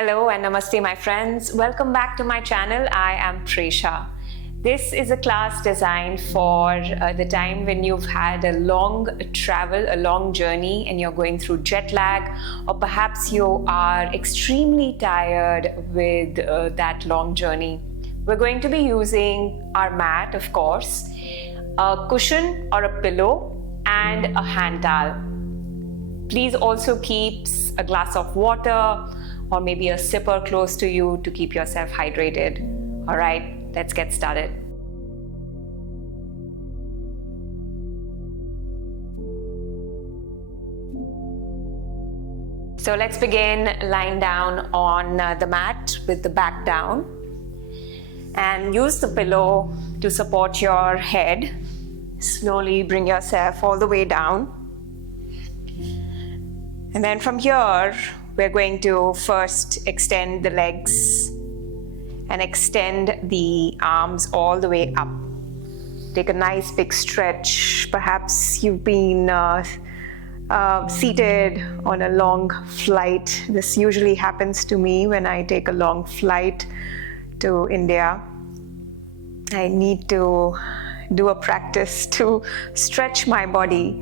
Hello and namaste, my friends. Welcome back to my channel. I am Trisha. This is a class designed for the time when you've had a long travel, a long journey, and you're going through jet lag, or perhaps you are extremely tired with that long journey. We're going to be using our mat, of course, a cushion or a pillow, and a hand towel. Please also keep a glass of water or maybe a sipper close to you to keep yourself hydrated. All right, let's get started. So let's begin lying down on the mat with the back down, and use the pillow to support your head. Slowly bring yourself all the way down. And then from here, we're going to first extend the legs and extend the arms all the way up. Take a nice big stretch. Perhaps you've been seated on a long flight. This usually happens to me when I take a long flight to India. I need to do a practice to stretch my body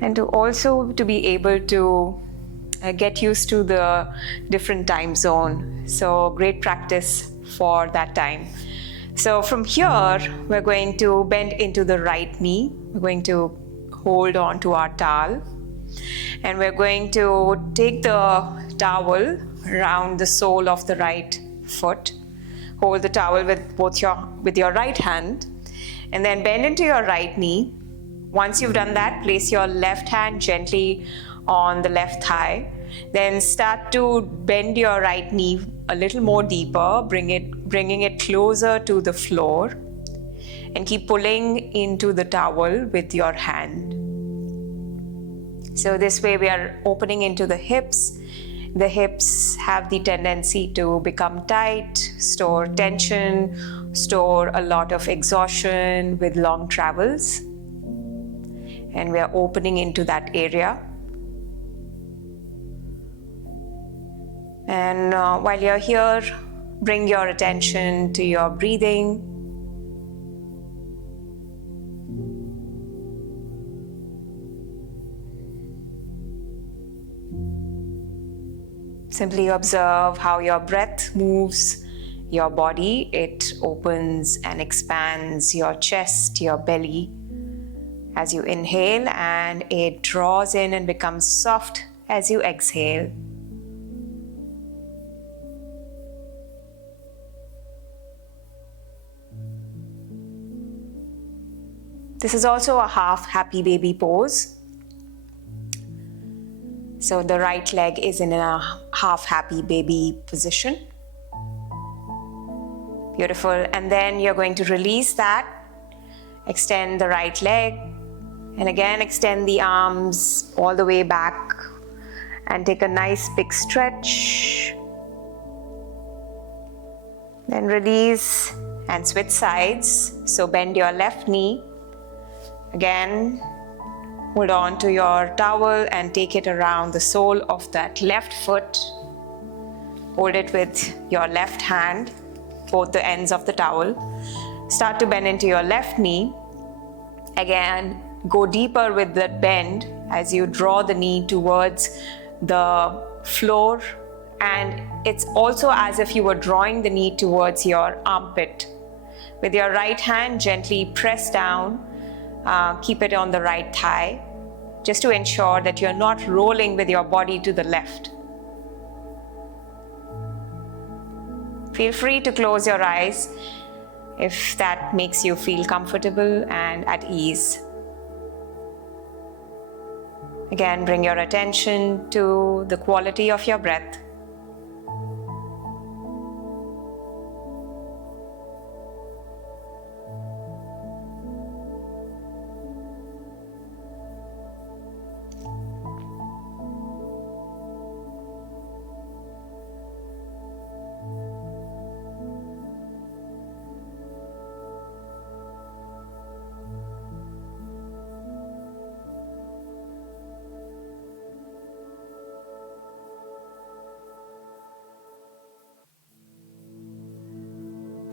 and to also to be able to get used to the different time zone. So great practice for that time. So from here, we're going to bend into the right knee. We're going to hold on to our towel. And we're going to take the towel around the sole of the right foot. Hold the towel with your right hand. And then bend into your right knee. Once you've done that, place your left hand gently on the left thigh. Then start to bend your right knee a little more deeper, bringing it closer to the floor, and keep pulling into the towel with your hand. So this way we are opening into the hips. The hips have the tendency to become tight, store tension, store a lot of exhaustion with long travels. And we are opening into that area. And while you're here, bring your attention to your breathing. Simply observe how your breath moves your body. It opens and expands your chest, your belly as you inhale, and it draws in and becomes soft as you exhale. This is also a half happy baby pose. So the right leg is in a half happy baby position. Beautiful. And then you're going to release that. Extend the right leg. And again, extend the arms all the way back. And take a nice big stretch. Then release and switch sides. So bend your left knee. Again, hold on to your towel and take it around the sole of that left foot. Hold it with your left hand, both the ends of the towel. Start to bend into your left knee. Again, go deeper with that bend as you draw the knee towards the floor. And it's also as if you were drawing the knee towards your armpit. With your right hand, gently press down. Keep it on the right thigh, just to ensure that you're not rolling with your body to the left. Feel free to close your eyes if that makes you feel comfortable and at ease. Again, bring your attention to the quality of your breath.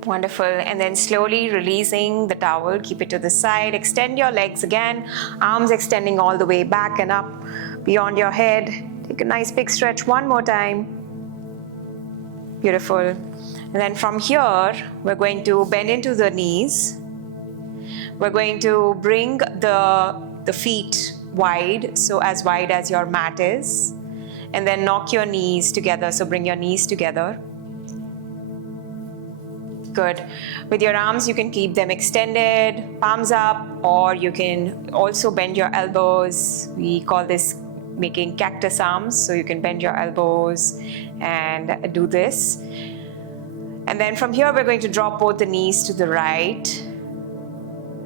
Wonderful. And then slowly releasing the towel, keep it to the side. Extend your legs again, arms extending all the way back and up beyond your head. Take a nice big stretch one more time. Beautiful. And then from here, we're going to bend into the knees. We're going to bring the feet wide, so as wide as your mat is. And then knock your knees together, so bring your knees together. Good. With your arms, you can keep them extended, palms up, or you can also bend your elbows. We call this making cactus arms, so you can bend your elbows and do this. And then from here, we're going to drop both the knees to the right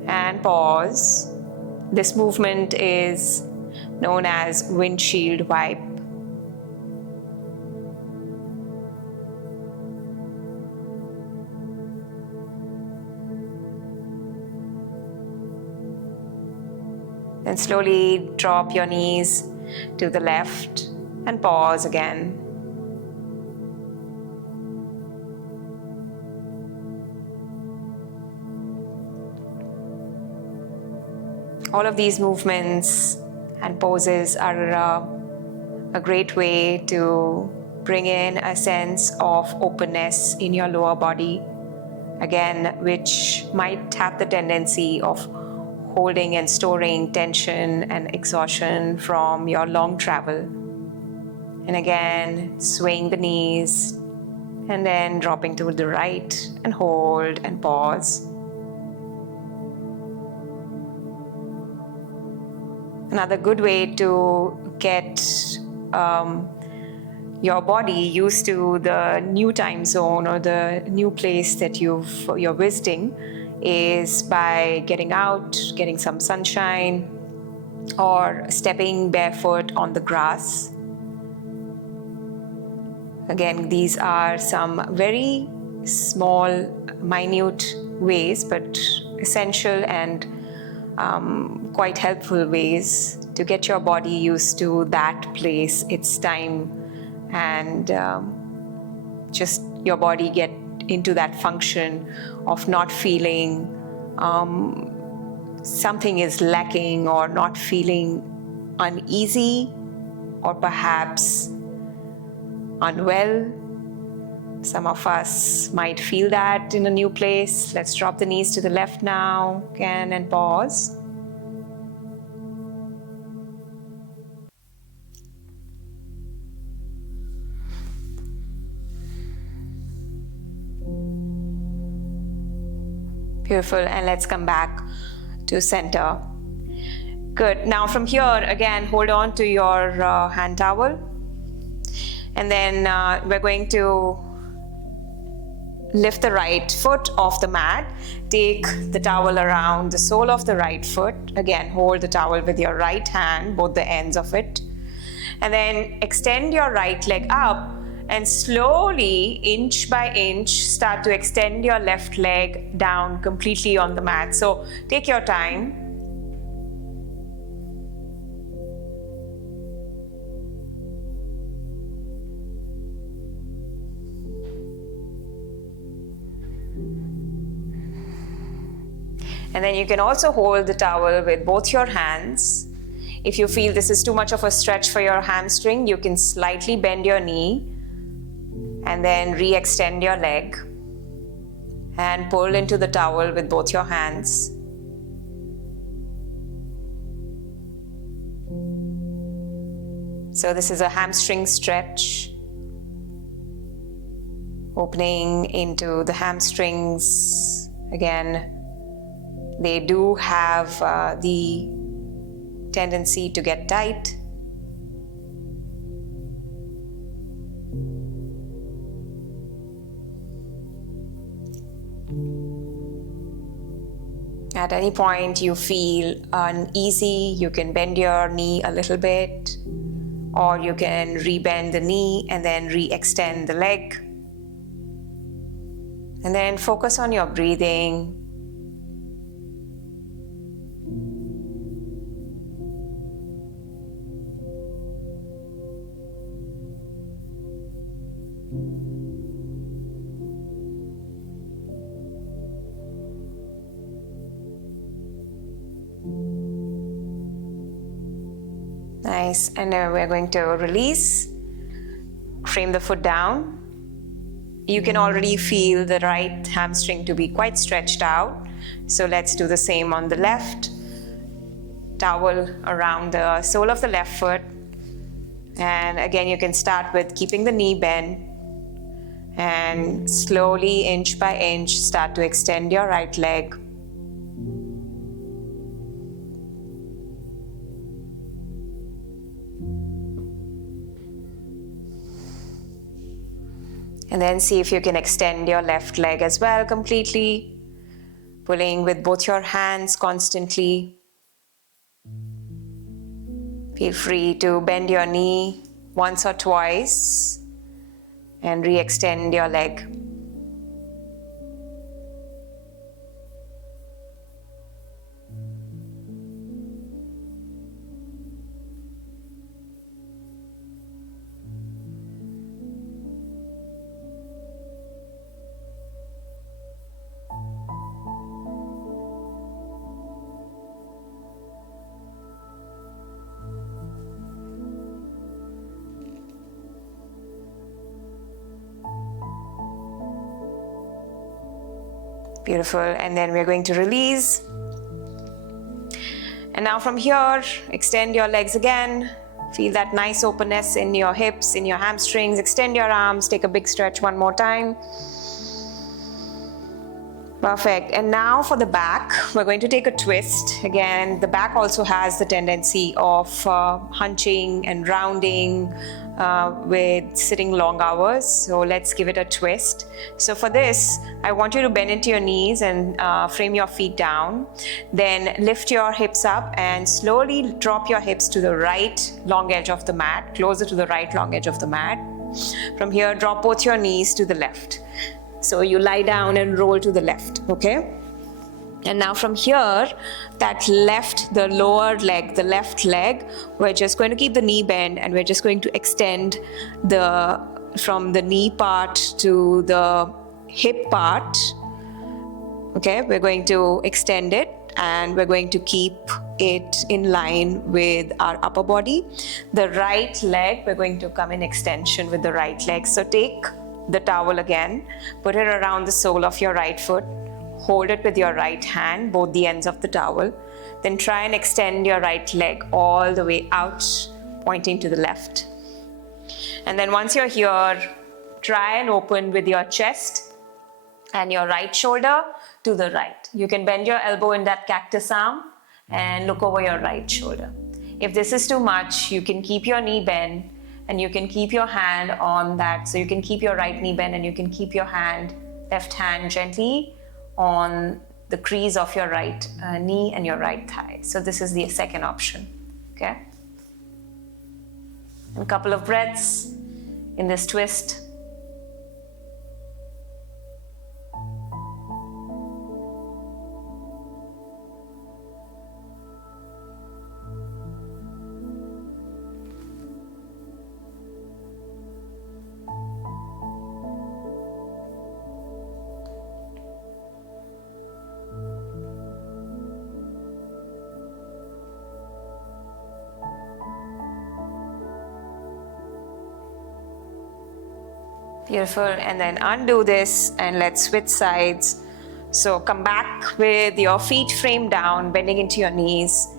and pause. This movement is known as windshield wipe. Then slowly drop your knees to the left and pause again. All of these movements and poses are a great way to bring in a sense of openness in your lower body, again, which might have the tendency of holding and storing tension and exhaustion from your long travel. And again, swaying the knees and then dropping to the right and hold and pause. Another good way to get your body used to the new time zone or the new place that you're visiting is by getting out, getting some sunshine, or stepping barefoot on the grass. Again, these are some very small, minute ways, but essential and quite helpful ways to get your body used to that place, its time, and just your body get into that function of not feeling something is lacking or not feeling uneasy or perhaps unwell. Some of us might feel that in a new place. Let's drop the knees to the left now again and pause. Beautiful. And let's come back to center. Good. Now from here, again, hold on to your hand towel. And then we're going to lift the right foot off the mat. Take the towel around the sole of the right foot. Again, hold the towel with your right hand, both the ends of it. And then extend your right leg up and slowly, inch by inch, start to extend your left leg down completely on the mat. So take your time. And then you can also hold the towel with both your hands. If you feel this is too much of a stretch for your hamstring, you can slightly bend your knee and then re-extend your leg and pull into the towel with both your hands. So this is a hamstring stretch, opening into the hamstrings. Again, they do have the tendency to get tight. At any point you feel uneasy, you can bend your knee a little bit, or you can re-bend the knee and then re-extend the leg. And then focus on your breathing. Nice. And we're going to release. Frame the foot down. You can already feel the right hamstring to be quite stretched out. So let's do the same on the left. Towel around the sole of the left foot. And again, you can start with keeping the knee bent. And slowly, inch by inch, start to extend your right leg. And then see if you can extend your left leg as well completely, pulling with both your hands constantly. Feel free to bend your knee once or twice and re-extend your leg. Beautiful. And then we're going to release. And now from here, extend your legs again. Feel that nice openness in your hips, in your hamstrings. Extend your arms. Take a big stretch one more time. Perfect. And now for the back, we're going to take a twist. Again, the back also has the tendency of hunching and rounding with sitting long hours. So let's give it a twist. So for this, I want you to bend into your knees and frame your feet down. Then lift your hips up and slowly drop your hips to the right long edge of the mat, closer to the right long edge of the mat. From here, drop both your knees to the left. So you lie down and roll to the left, okay? And now from here, that left, the lower leg, the left leg, we're just going to keep the knee bent and we're just going to extend from the knee part to the hip part, okay? We're going to extend it and we're going to keep it in line with our upper body. The right leg, we're going to come in extension with the right leg. So take the towel again, put it around the sole of your right foot, hold it with your right hand, both the ends of the towel, then try and extend your right leg all the way out, pointing to the left. And then once you're here, try and open with your chest and your right shoulder to the right. You can bend your elbow in that cactus arm and look over your right shoulder. If this is too much, you can keep your knee bent and you can keep your hand on that. So you can keep your right knee bent and you can keep your left hand gently on the crease of your right knee and your right thigh. So this is the second option, okay? And a couple of breaths in this twist. Beautiful. And then undo this and let's switch sides. So come back with your feet framed down, bending into your knees.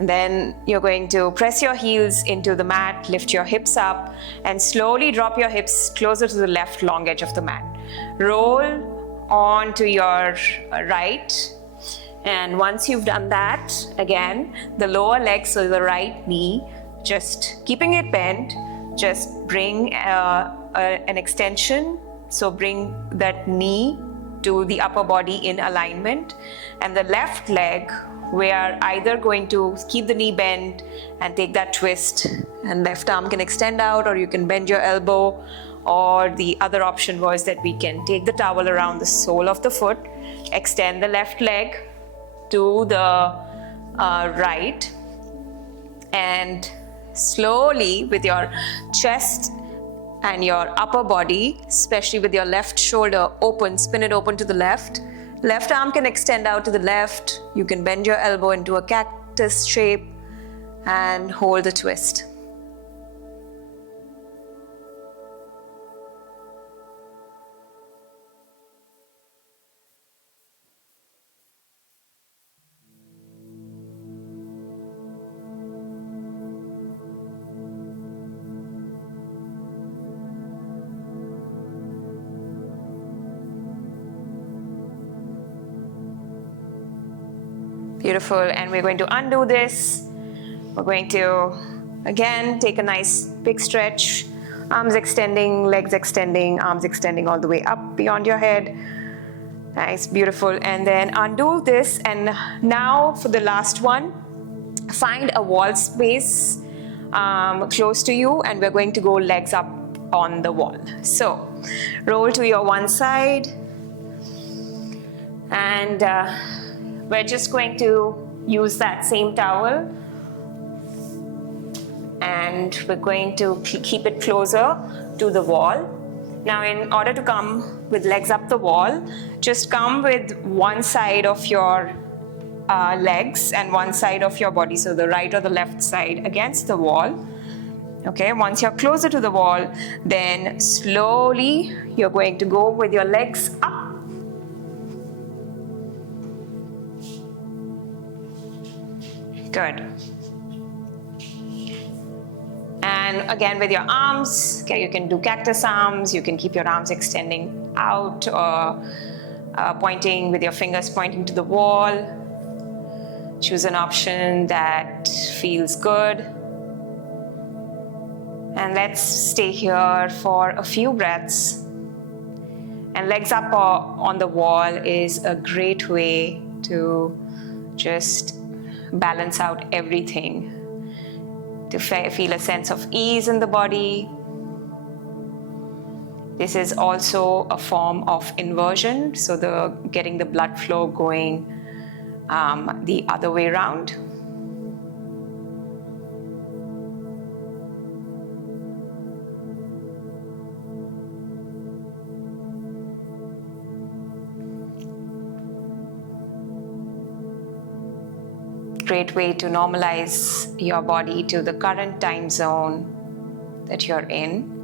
And then you're going to press your heels into the mat, lift your hips up, and slowly drop your hips closer to the left long edge of the mat. Roll on to your right. And once you've done that, again, the lower leg, so the right knee, just keeping it bent, just bring an extension. So bring that knee to the upper body in alignment. And the left leg, we are either going to keep the knee bent and take that twist, and left arm can extend out, or you can bend your elbow, or the other option was that we can take the towel around the sole of the foot, extend the left leg to the right, and slowly with your chest and your upper body, especially with your left shoulder open, spin it open to the left. Left arm can extend out to the left. You can bend your elbow into a cactus shape and hold the twist. Beautiful, and we're going to undo this. We're going to, again, take a nice big stretch. Arms extending, legs extending, arms extending all the way up beyond your head. Nice, beautiful. And then undo this, and now for the last one, find a wall space close to you, and we're going to go legs up on the wall. So roll to your one side, and we're just going to use that same towel, and we're going to keep it closer to the wall. Now, in order to come with legs up the wall, just come with one side of your legs and one side of your body, so the right or the left side against the wall. Okay, once you're closer to the wall, then slowly you're going to go with your legs up. Good. And again with your arms, okay, you can do cactus arms, you can keep your arms extending out or pointing with your fingers pointing to the wall. Choose an option that feels good. And let's stay here for a few breaths. And legs up on the wall is a great way to just balance out everything, to feel a sense of ease in the body. This is also a form of inversion, so getting the blood flow going the other way around. Great way to normalize your body to the current time zone that you're in.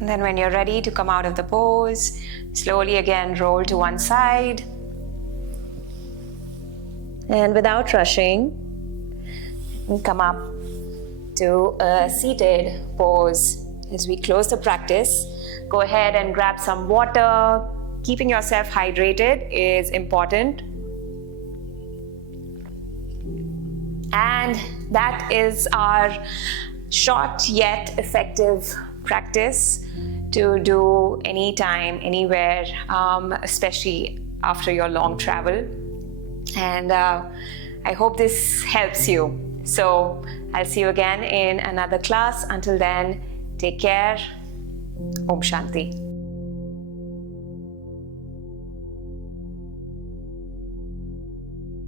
And then when you're ready to come out of the pose, slowly again roll to one side. And without rushing, come up to a seated pose. As we close the practice, go ahead and grab some water. Keeping yourself hydrated is important. And that is our short yet effective practice to do anytime, anywhere, especially after your long travel. And I hope this helps you. So I'll see you again in another class. Until then, take care. Om Shanti.